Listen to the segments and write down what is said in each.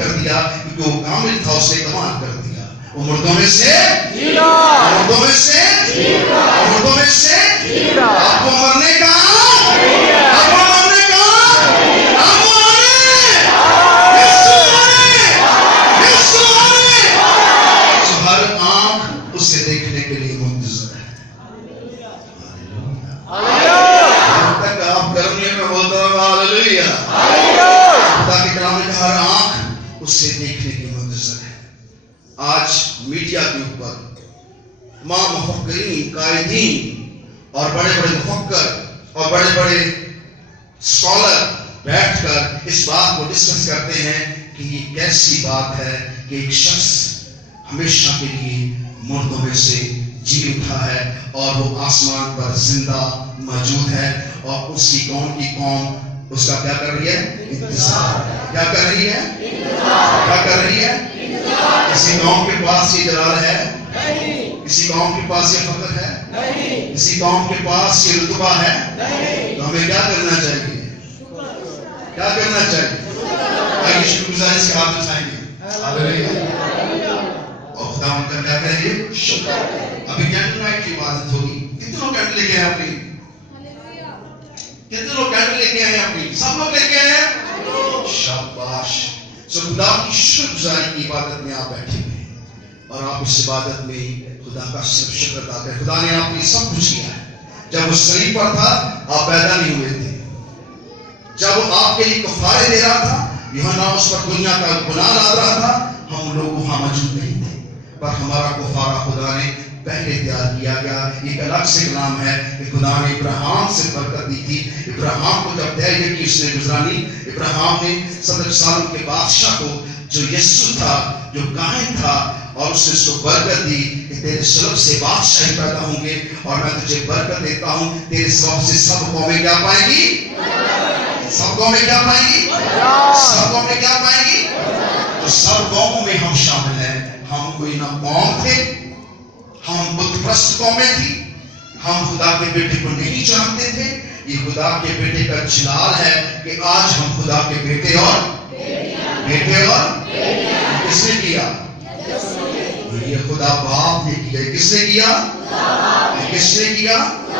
کر دیا کیونکہ وہ کامل تھا، اسے کمال کر دیا. وہ مردوں میں سے جیلا، مردوں میں سے جیلا، مردوں میں سے جیلا. آپ کو مرنے کا، آپ کو مرنے کا، آپ کو آنے، یسوع آنے، یسوع آنے. جو ہر آنکھ اسے دیکھنے کے لیے منتظر ہے. جب تک آپ گرمی میں بولتا ہوں ہاللویا، خدا کے کلام میں ہر آنکھ اسے دیکھنے کے منتظر ہے. آج میڈیا کے اوپر تمام مفکرین، قائدین اور بڑے بڑے مفکر اور بڑے بڑے اسکالر بیٹھ کر اس بات کو ڈسکس کرتے ہیں کہ یہ کیسی بات ہے کہ ایک شخص ہمیشہ کے لیے مردوں میں سے جی اٹھا ہے اور وہ آسمان پر زندہ موجود ہے، اور اس کی قوم اس کا کیا کر رہی ہے؟ انتظار. کیا کر رہی ہے؟ کیا کر رہی ہے؟ کسی قوم کے پاس یہ جلال ہے؟ کسی قوم کے پاس یہ فخر ہے؟ کسی قوم کے پاس یہ رتبہ ہے؟ تو ہمیں کیا کرنا چاہیے؟ کیا کرنا چاہیے؟ آئیے شکر گزاری سے ہاتھ اٹھائیں گے. ہاللویا. اور خدا ان کا کیا کریں گے؟ شکر. ابھی کینڈل نائٹ کی عبادت ہوگی. کتنے لوگ کینڈل لے کے آئے اپنی؟ کتنے لوگ کینڈل لے کے آئے اپنی؟ سب لوگ لے کے آئے؟ شاباش. سو خدا کی شکر گزاری کی عبادت میں آپ بیٹھے ہوئے ہیں، اور آپ اس عبادت میں خدا کا صرف شکر ادا کریں. خدا نے آپ کے سب کچھ کیا ہے. جب وہ صلیب پر تھا آپ پیدا نہیں ہوئے تھے. جب وہ آپ کے لیے کفارے دے رہا تھا، یوحنا اس پر دنیا کا گناہ لا رہا تھا، ہم لوگ وہاں موجود نہیں تھے، پر ہمارا کفارہ خدا نے پہلے تیار کیا گیا. ایک الگ سے کلام ہے کہ خدا نے ابراہیم سے برکت دی تھی. ابراہیم کو جب طے کی اس نے گزرانی، ابراہیم نے 70 سالوں کے بادشاہ کو جو یسوع تھا، جو کاہن تھا، اور اس نے اس کو برکت دی کہ تیرے سبب سے بادشاہ پیدا ہوں گے، اور میں تجھے برکت دیتا ہوں. تیرے سبب سے سب قومیں کیا پائیں گی؟ سب قومیں کیا پائیں گی؟ سب قومیں کیا پائیں گی؟ تو سب قوموں میں ہم شامل ہیں. ہم کوئی نہ قوم تھے، ہم بت پرست قومیں تھی، ہم خدا کے بیٹے کو نہیں جانتے تھے. یہ خدا کے بیٹے کا جلال ہے کہ آج ہم خدا کے بیٹے اور کس نے کیا؟ یہ خدا باپ نے کیا. کس نے کیا؟ کس نے کیا؟ یہ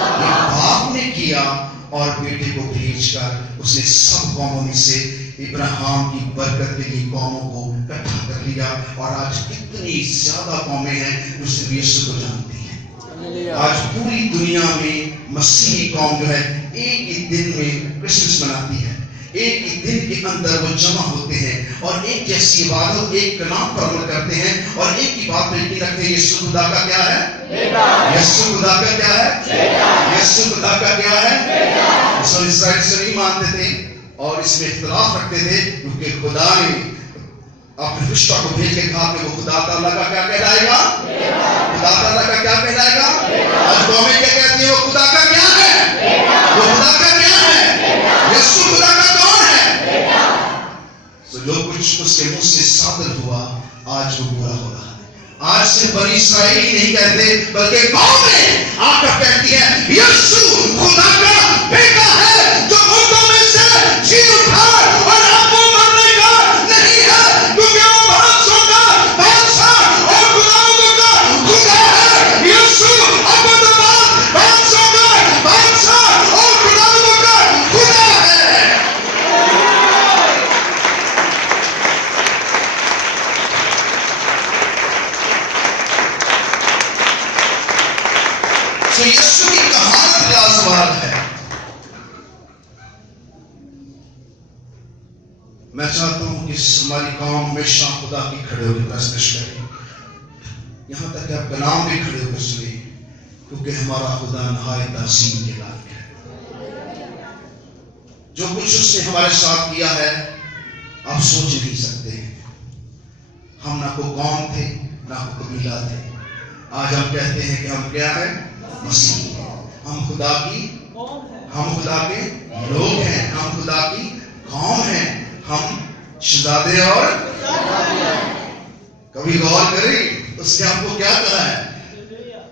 باپ نے کیا، اور بیٹے کو بھیج کر اس نے سب قوموں میں سے ابراہیم کی برکت کے لیے قوموں کو اکٹھا کر لیا. اور آج کتنی زیادہ قومیں ہیں جو صرف یسوع کو جانتی ہیں. آج پوری دنیا میں مسیحی قوم جو ہے ایک ہی دن میں کرسمس مناتی ہے. ایک ہی دن کے اندر وہ جمع ہوتے ہیں اور ایک جیسی عبادت، ایک کلام پر عمل کرتے ہیں، اور ایک ہی بات پہ یقین رکھتے ہیں. یسوع خدا کا کیا ہے؟ یسوع خدا کا کیا ہے؟ یسوع خدا کا کیا ہے؟ سب اسرائیل سے نہیں مانتے تھے اور اس میں اختلاف رکھتے تھے، کیونکہ خدا نے اپنے فرشتہ کو بھیج کے کہا کہ وہ خدا تعالیٰ کا کیا کہلائے گا؟ خدا تعالیٰ کا کیا کہلائے گا؟ آج قومیں کیا کہتی ہیں؟ وہ خدا کا کیا ہے؟ وہ خدا کا کیا ہے؟ یسوع خدا کا کون ہے؟ تو جو کچھ اس کے منہ سے صادر ہوا آج وہ پورا ہو رہا ہے. آج صرف بنی اسرائیل ہی نہیں کہتے بلکہ قومیں آ کر کہتی ہیں یسوع خدا کا بیٹا ہے جو مردوں میں سے جی اٹھا، اور آپ کو مرنے کا نہیں ہے کیونکہ وہ بادشاہوں کا بادشاہ اور خداوندوں کا خدا ہے. یسوع ابدباد بادشاہوں کا بادشاہ اور خداوندوں کا خدا ہے. تو یسوع کی کہانی لازوال ہے. میں چاہتا ہوں کہ ہماری قوم ہمیشہ خدا کی کھڑے ہوئے پرستش کرے، یہاں تک کہ آپ کلام بھی کھڑے ہوئے سنیں، کیونکہ ہمارا خدا نہایت عظیم کے لائق ہے. جو کچھ اس نے ہمارے ساتھ کیا ہے آپ سوچ نہیں سکتے. ہم نہ کوئی قوم تھے نہ کوئی قبیلہ تھے. آج ہم کہتے ہیں کہ ہم کیا ہیں؟ مسیح. ہم خدا کے لوگ ہیں، ہم خدا کی قوم ہیں، ہم شہزادے. اور کبھی غور کریں اس نے ہم کو کیا کہا ہے؟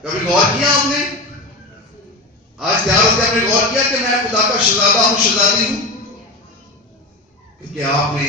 کبھی غور کیا آپ نے؟ آج تیار ہوتے آپ نے غور کیا کہ میں خدا کا شہزادہ ہوں، شہزادی ہوں؟ کیونکہ آپ نے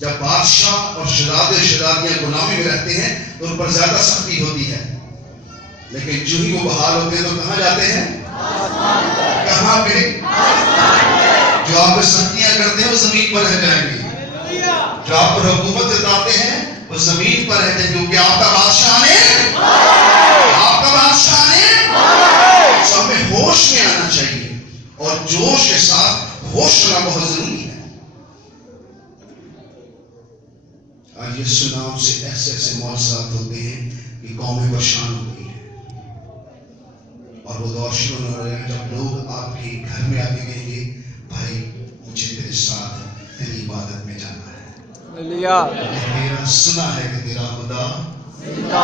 جب بادشاہ اور شہزادے شہزادیاں غلامی میں رہتے ہیں تو ان پر زیادہ سختی ہوتی ہے، لیکن جو ہی وہ بحال ہوتے ہیں تو کہاں جاتے ہیں؟ کہاں پہ؟ جو آپ پر سختیاں کرتے ہیں وہ زمین پر رہ جائیں گے، جو آپ پر حکومت جتاتے ہیں وہ زمین پر رہتے ہیں، کیونکہ آپ کا بادشاہ نے سب میں ہوش میں آنا چاہیے، اور جوش کے ساتھ ہوش ہونا بہت ضروری ہے۔ آج یسوع نام سے ایسے ایسے معجزات ہوتے ہیں کہ قومیں پریشان ہو گئی ہیں، اور وہ دور شروع ہو رہے ہیں جب لوگ آپ کے گھر میں آ کے کہیں گے بھائی مجھے تیرے ساتھ تیری عبادت میں جانا ہے، تیرا سنا ہے کہ تیرا خدا تیرا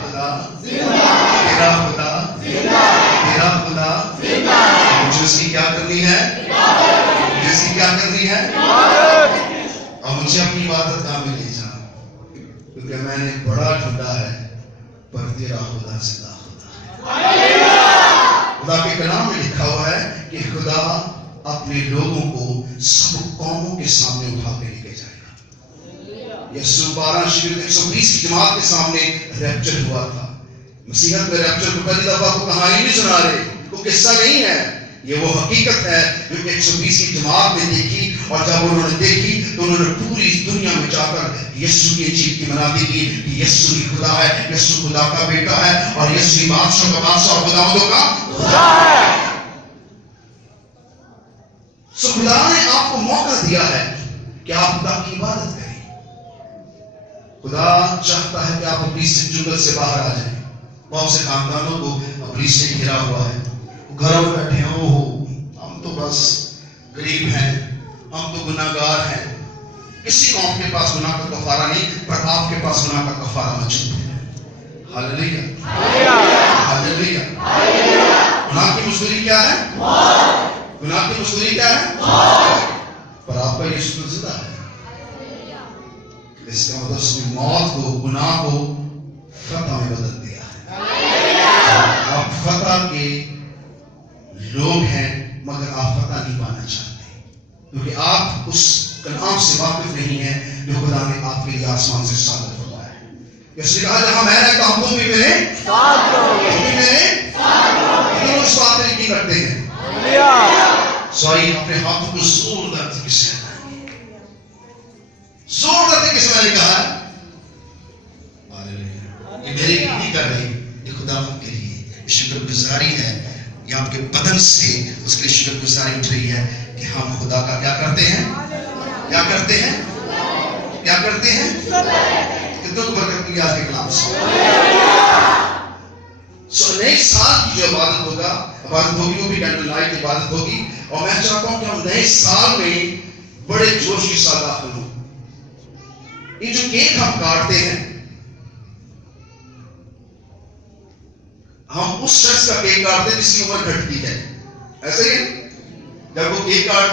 خدا تیرا خدا تیرا خدا، مجھے اس کی کیا کرنی ہے؟ مجھے اس کی کیا کرنی ہے؟ اور مجھے اپنی عبادت گاہ میں لے جا، کیونکہ میں نے بڑا ڈھونڈا ہے پر تیرا خدا زندہ خدا ہے۔ خدا کے کلام میں لکھا ہوا ہے کہ خدا اپنے لوگوں کو سب قوموں کے سامنے اٹھا کے لے کے جائے گا۔ یسوع 12 شریف 120 کی جماعت کے سامنے ریپچر ہوا تھا۔ مسیحت میں ریپچر کو پہلی دفعہ کو کہانی نہیں سنا رہے، وہ قصہ نہیں ہے، یہ وہ حقیقت ہے جو کہ 120 کی جماعت نے دیکھی، اور جب انہوں نے دیکھی تو انہوں نے پوری دنیا میں جا کر یسوع کی انجیل کی منادی کی کہ یسوع ہی خدا ہے، یسوع خدا کا بیٹا ہے، اور یسوع بادشاہ کا بادشاہ اور خداوندوں کا خدا ہے۔ سو خدا نے آپ کو موقع دیا ہے کہ آپ خدا کی عبادت کریں۔ خدا چاہتا ہے کہ آپ ابلیس سے جنگل سے باہر آ جائیں۔ بہت سے خاندانوں کو ابلیس نے گھیرا ہوا ہے، گھروں میں بیٹھے ہو ہم تو بس غریب ہیں، ہم تو گناہگار ہیں۔ کسی قوم کے پاس گناہ کا کفارہ نہیں، پر آپ کے پاس گناہ کا کفارہ موجود ہے۔ ہاللیلویا ہاللیلویا۔ گناہ کی مزدوری کیا ہے؟ گناہ کی مزدوری کیا ہے؟ پر آپ کا یسوع زندہ ہے۔ اس کا مطلب اس نے موت کو، گناہ کو فتح میں بدل دیا ہے۔ آپ فتح کے لوگ ہیں، مگر آپ فتح نہیں پانا چاہتے، کیونکہ آپ اس کلام سے واقف نہیں ہیں جو خدا نے آپ کے لیے آسمان سے ثابت فرمایا ہے۔ اس نے کہا جہاں میں رہتا ہوں تم بھی میرے ساتھ رہو۔ اس بات میں یقین رکھتے ہیں۔ سوئی اپنے ہاتھوں کو زوردار طریقے سے کس نے کہا ہے؟ یہ میرے لیے نہیں کر رہی، یہ خدا کے لیے شکر گزاری ہے، یہ آپ کے بدن سے اس کے لیے شکر گزاری اٹھ رہی ہے کہ ہم خدا کا کیا کرتے ہیں؟ کیا کرتے ہیں؟ کیا کرتے ہیں؟ کتنوں کو برکت ملی آج کے کلام سے؟ سو نئے سال کی جو عبادت ہوگی وہ بھی کینڈل لائٹ کی عبادت ہوگی، اور میں چاہتا ہوں کہ ہم نئے سال میں بڑے جوش کے ساتھ داخل ہوں۔ یہ جو کیک ہم کاٹتے ہیں، ہم اس شخص کا کیک کاٹتے ہیں جس کی عمر گھٹتی ہے، ایسے ہی جب وہ کیک کاٹتے